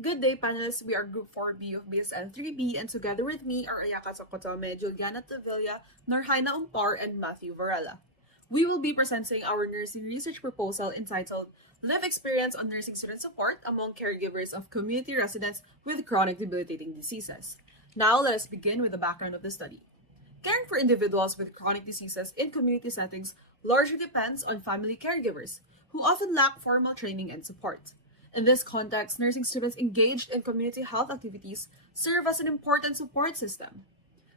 Good day, panelists. We are Group 4B of BSN 3B, and together with me are Ayaka A, Tokutome, Juliana, Tuvilla, Norhaina Umpar, and Matthew Varela. We will be presenting our nursing research proposal entitled Live Experience on Nursing Student Support Among Caregivers of Community Residents with Chronic Debilitating Diseases. Now, let us begin with the background of the study. Caring for individuals with chronic diseases in community settings largely depends on family caregivers, who often lack formal training and support. In this context, nursing students engaged in community health activities serve as an important support system.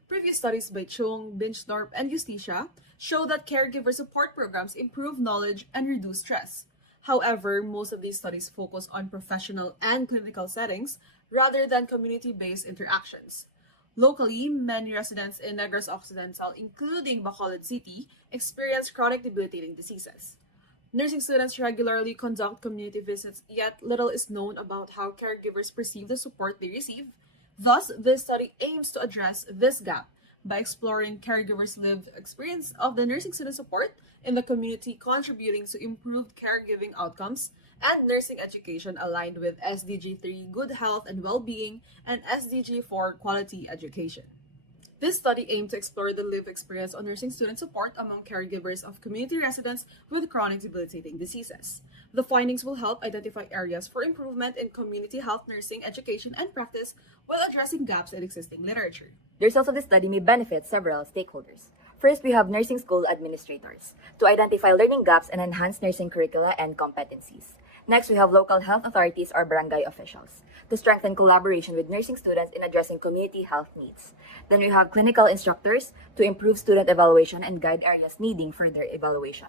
Previous studies by Chung, Binchdorp, and Justicia show that caregiver support programs improve knowledge and reduce stress. However, most of these studies focus on professional and clinical settings rather than community-based interactions. Locally, many residents in Negros Occidental, including Bacolod City, experience chronic debilitating diseases. Nursing students regularly conduct community visits, yet little is known about how caregivers perceive the support they receive. Thus, this study aims to address this gap by exploring caregivers' lived experience of the nursing student support in the community, contributing to improved caregiving outcomes and nursing education aligned with SDG 3 Good Health and Well-being and SDG 4 Quality Education. This study aimed to explore the lived experience of nursing student support among caregivers of community residents with chronic debilitating diseases. The findings will help identify areas for improvement in community health nursing education and practice while addressing gaps in existing literature. The results of this study may benefit several stakeholders. First, we have nursing school administrators to identify learning gaps and enhance nursing curricula and competencies. Next, we have local health authorities or barangay officials to strengthen collaboration with nursing students in addressing community health needs. Then we have clinical instructors to improve student evaluation and guide areas needing further evaluation.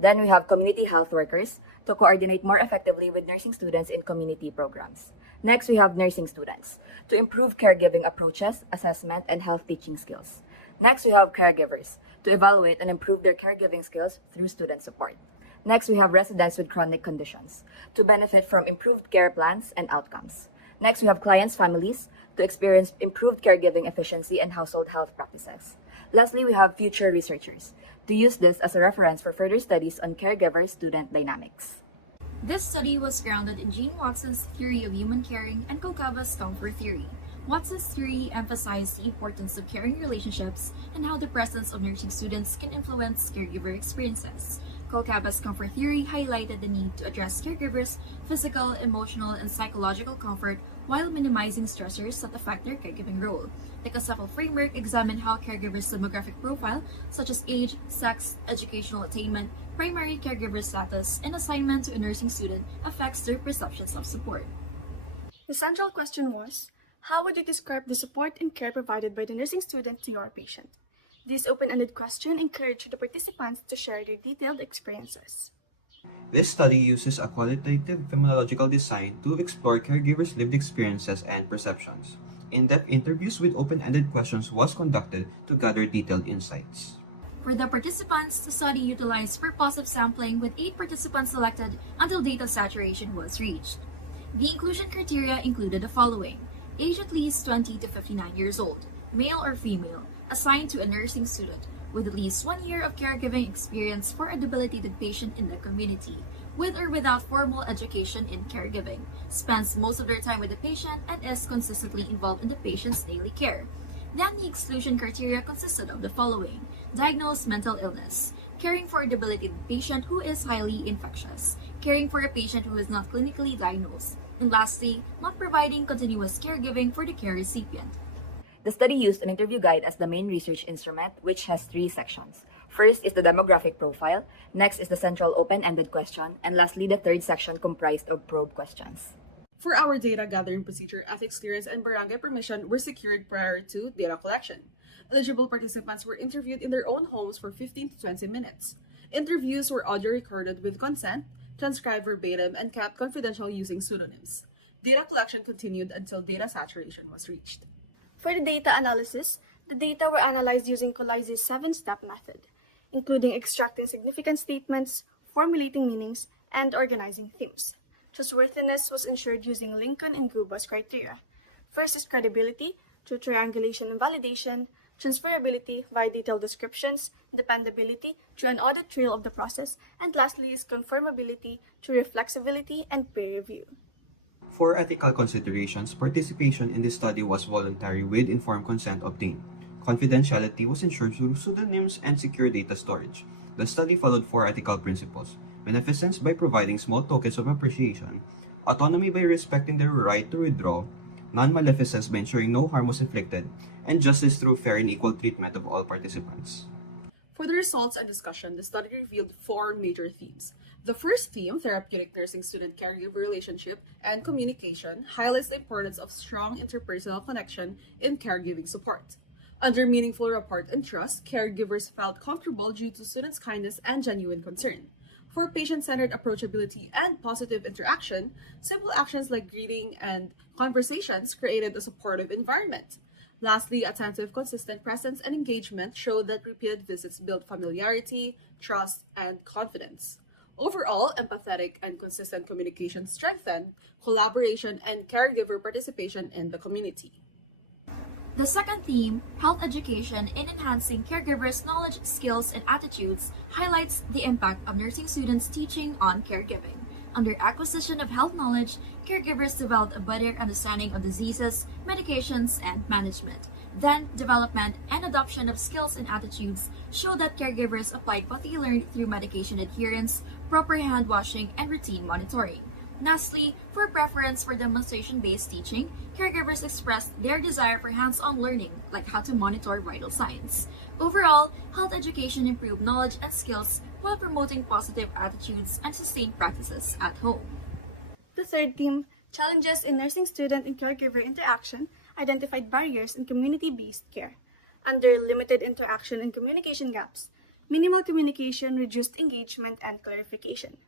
Then we have community health workers to coordinate more effectively with nursing students in community programs. Next, we have nursing students to improve caregiving approaches, assessment, and health teaching skills. Next, we have caregivers to evaluate and improve their caregiving skills through student support. Next, we have residents with chronic conditions to benefit from improved care plans and outcomes. Next, we have clients' families to experience improved caregiving efficiency and household health practices. Lastly, we have future researchers to use this as a reference for further studies on caregiver-student dynamics. This study was grounded in Gene Watson's theory of human caring and Kolkava's comfort theory. Watson's theory emphasized the importance of caring relationships and how the presence of nursing students can influence caregiver experiences. Kolkava's comfort theory highlighted the need to address caregivers' physical, emotional, and psychological comfort while minimizing stressors that affect their caregiving role. The conceptual framework examined how caregivers' demographic profile, such as age, sex, educational attainment, primary caregiver status, and assignment to a nursing student affects their perceptions of support. The central question was, how would you describe the support and care provided by the nursing student to your patient? This open-ended question encouraged the participants to share their detailed experiences. This study uses a qualitative phenomenological design to explore caregivers' lived experiences and perceptions. In-depth interviews with open-ended questions was conducted to gather detailed insights. For the participants, the study utilized purposive sampling with 8 participants selected until data saturation was reached. The inclusion criteria included the following: age at least 20 to 59 years old, male or female, assigned to a nursing student, with at least 1 year of caregiving experience for a debilitated patient in the community, with or without formal education in caregiving, spends most of their time with the patient, and is consistently involved in the patient's daily care. Then the exclusion criteria consisted of the following: diagnosed mental illness, caring for a debilitated patient who is highly infectious, caring for a patient who is not clinically diagnosed, and lastly, not providing continuous caregiving for the care recipient. The study used an interview guide as the main research instrument, which has 3 sections. First is the demographic profile, next is the central open-ended question, and lastly, the third section comprised of probe questions. For our data gathering procedure, ethics clearance and barangay permission were secured prior to data collection. Eligible participants were interviewed in their own homes for 15 to 20 minutes. Interviews were audio recorded with consent, transcribed verbatim, and kept confidential using pseudonyms. Data collection continued until data saturation was reached. For the data analysis, the data were analyzed using Collise's 7-step method, including extracting significant statements, formulating meanings, and organizing themes. Trustworthiness was ensured using Lincoln and Gruba's criteria. First is credibility through triangulation and validation, transferability via detailed descriptions, dependability through an audit trail of the process, and lastly is conformability through reflexibility and peer review. For ethical considerations, participation in this study was voluntary with informed consent obtained. Confidentiality was ensured through pseudonyms and secure data storage. The study followed four ethical principles: beneficence by providing small tokens of appreciation, autonomy by respecting their right to withdraw, non-maleficence by ensuring no harm was inflicted, and justice through fair and equal treatment of all participants. For the results and discussion, the study revealed four major themes. The first theme, therapeutic nursing student caregiver relationship and communication, highlights the importance of strong interpersonal connection in caregiving support. Under meaningful rapport and trust, caregivers felt comfortable due to students' kindness and genuine concern. For patient-centered approachability and positive interaction, simple actions like greeting and conversations created a supportive environment. Lastly, attentive, consistent presence and engagement showed that repeated visits build familiarity, trust, and confidence. Overall, empathetic and consistent communication strengthened collaboration and caregiver participation in the community. The second theme, health education in enhancing caregivers' knowledge, skills, and attitudes, highlights the impact of nursing students teaching on caregiving. Under acquisition of health knowledge, caregivers developed a better understanding of diseases, medications, and management. Then, development and adoption of skills and attitudes show that caregivers applied what they learned through medication adherence, proper hand washing, and routine monitoring. Lastly, for preference for demonstration-based teaching, caregivers expressed their desire for hands-on learning, like how to monitor vital signs. Overall, health education improved knowledge and skills while promoting positive attitudes and sustained practices at home. The third theme, challenges in nursing student and caregiver interaction, identified barriers in community-based care. Under limited interaction and communication gaps, minimal communication reduced engagement and clarification.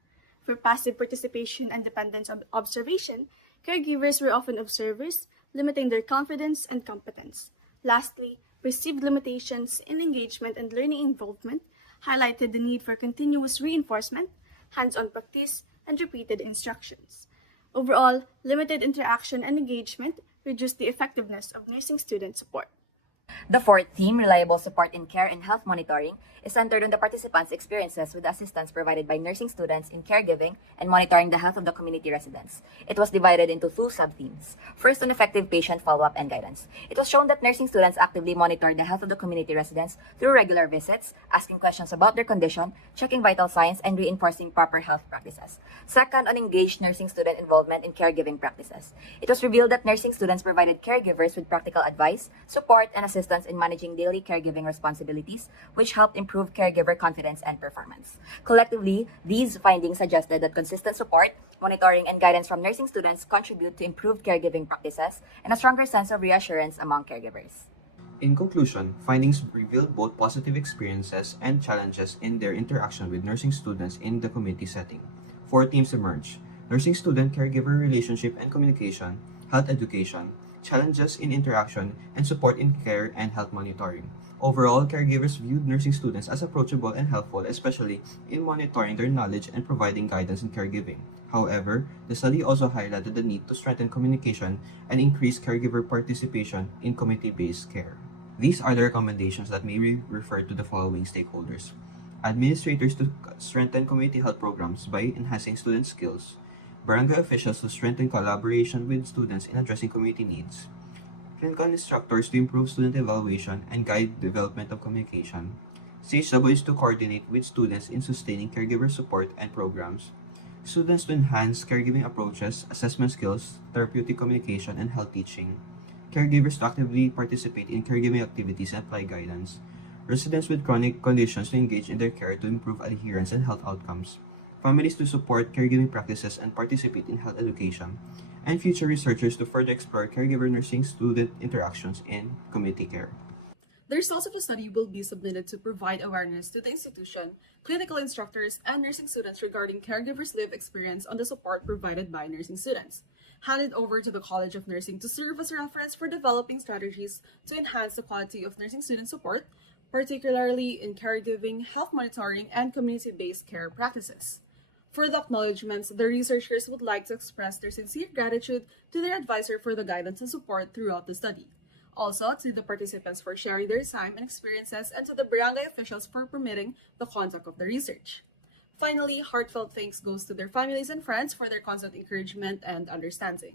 For passive participation and dependence on observation, caregivers were often observers, limiting their confidence and competence. Lastly, perceived limitations in engagement and learning involvement highlighted the need for continuous reinforcement, hands-on practice, and repeated instructions. Overall, limited interaction and engagement reduced the effectiveness of nursing student support. The fourth theme, reliable support in care and health monitoring, is centered on the participants' experiences with the assistance provided by nursing students in caregiving and monitoring the health of the community residents. It was divided into two sub-themes. First, on effective patient follow-up and guidance. It was shown that nursing students actively monitored the health of the community residents through regular visits, asking questions about their condition, checking vital signs, and reinforcing proper health practices. Second, on engaged nursing student involvement in caregiving practices. It was revealed that nursing students provided caregivers with practical advice, support, and assistance in managing daily caregiving responsibilities, which helped improve caregiver confidence and performance. Collectively, these findings suggested that consistent support, monitoring, and guidance from nursing students contribute to improved caregiving practices and a stronger sense of reassurance among caregivers. In conclusion, findings revealed both positive experiences and challenges in their interaction with nursing students in the community setting. Four themes emerged: nursing student-caregiver relationship and communication, health education, challenges in interaction, and support in care and health monitoring. Overall, caregivers viewed nursing students as approachable and helpful, especially in monitoring their knowledge and providing guidance in caregiving. However, the study also highlighted the need to strengthen communication and increase caregiver participation in community-based care. These are the recommendations that may be referred to the following stakeholders: administrators to strengthen community health programs by enhancing student skills, barangay officials to strengthen collaboration with students in addressing community needs, clinical instructors to improve student evaluation and guide development of communication, CHWs to coordinate with students in sustaining caregiver support and programs, students to enhance caregiving approaches, assessment skills, therapeutic communication, and health teaching, caregivers to actively participate in caregiving activities and apply guidance, residents with chronic conditions to engage in their care to improve adherence and health outcomes, families to support caregiving practices and participate in health education, and future researchers to further explore caregiver nursing student interactions in community care. The results of the study will be submitted to provide awareness to the institution, clinical instructors, and nursing students regarding caregivers' lived experience on the support provided by nursing students. Handed over to the College of Nursing to serve as a reference for developing strategies to enhance the quality of nursing student support, particularly in caregiving, health monitoring, and community-based care practices. For the acknowledgements, the researchers would like to express their sincere gratitude to their advisor for the guidance and support throughout the study. Also, to the participants for sharing their time and experiences, and to the barangay officials for permitting the conduct of the research. Finally, heartfelt thanks goes to their families and friends for their constant encouragement and understanding.